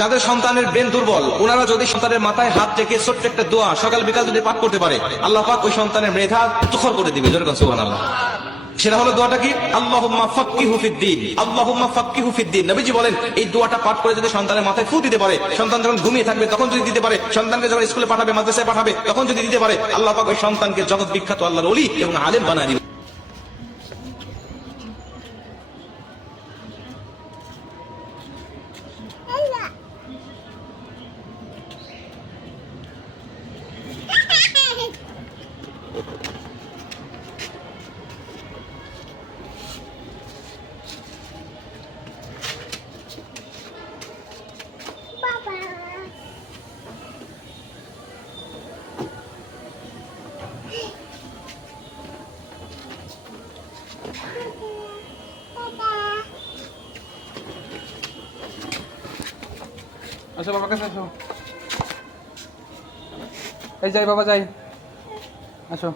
যাদের সন্তানের ব্রেন দুর্বল, ওনারা যদি সন্তানের মাথায় হাত রেখে ছোট্ট একটা দোয়া সকাল বিকাল যদি পাঠ করতে পারে, আল্লাহ পাক ওই সন্তানের মেধা তুখর করে দিবে। যেরকম সুবহানাল্লাহ। সেটা হলো দোয়াটা কি? আল্লাহুম্মা ফাক্কিহু ফিদ্দীন, আল্লাহুম্মা ফাক্কিহু ফিদ্দীন। নবীজি বলেন এই দোয়াটা পাঠ করে যদি সন্তানের মাথায় ফু দিতে পারে, সন্তান যখন ঘুমিয়ে থাকবে তখন যদি দিতে পারে, সন্তানকে যখন স্কুলে পাঠাবে, মাদ্রাসায় পাঠাবে, তখন যদি দিতে পারে, আল্লাহ পাক ওই সন্তানকে জগৎ বিখ্যাত আল্লাহর ওলি এবং আলেম বানায় দিবে। আসো বাবার কাছে আসো। এই যাই বাবা যাই, আসো।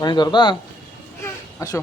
পানি ধরবা? আসো।